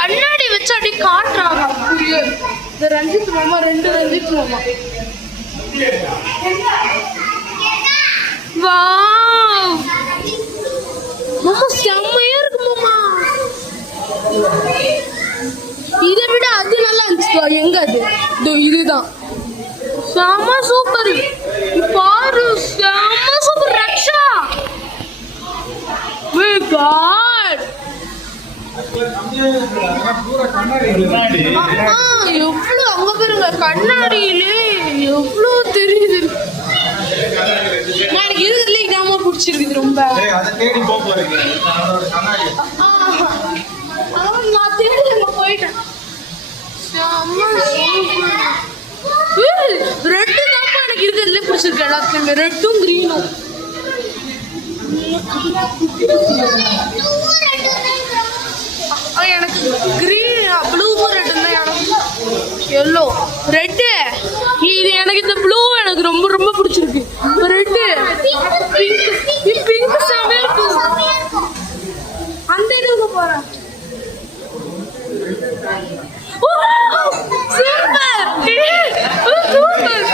கண்ணாடி வச்சு அப்படி காட்டுறாங்க. இந்த ரஞ்சித் மாமா 2 ரஞ்சித் மாமா. வாவ் மாமா செம்மையா இருக்கு மாமா. இதை விட அது நல்லா இருந்துச்சு. எங்க அது? இதுதான் செம்ம சூப்பர். பாரு செம்ம சூப்பர். ரக்ஷா காட் எவ்வளவு அங்க பாருங்க கண்ணாடியிலே எவ்வளவு தெரியுது. எனக்கு இருக்கிறதுல இதாம பிடிச்சிருக்குது ரொம்ப. நான் தேடி போயிட்டேன். ரெட்டு தான் எனக்கு இருக்கிறதுல பிடிச்சிருக்கு. எல்லாத்துலயுமே ரெட்டும் கிரீனும். எனக்கு கிரீன் ப்ளூவும் ரெட்டு தான். எனக்கு எல்லோ ரெட்டு. இது எனக்கு இந்த ப்ளூ எனக்கு ரொம்ப ரொம்ப பிடிச்சிருக்கு. ரெட்டு பிங்க் செமையா இருக்கு. அந்த இதுக்கு போறேன். Super super.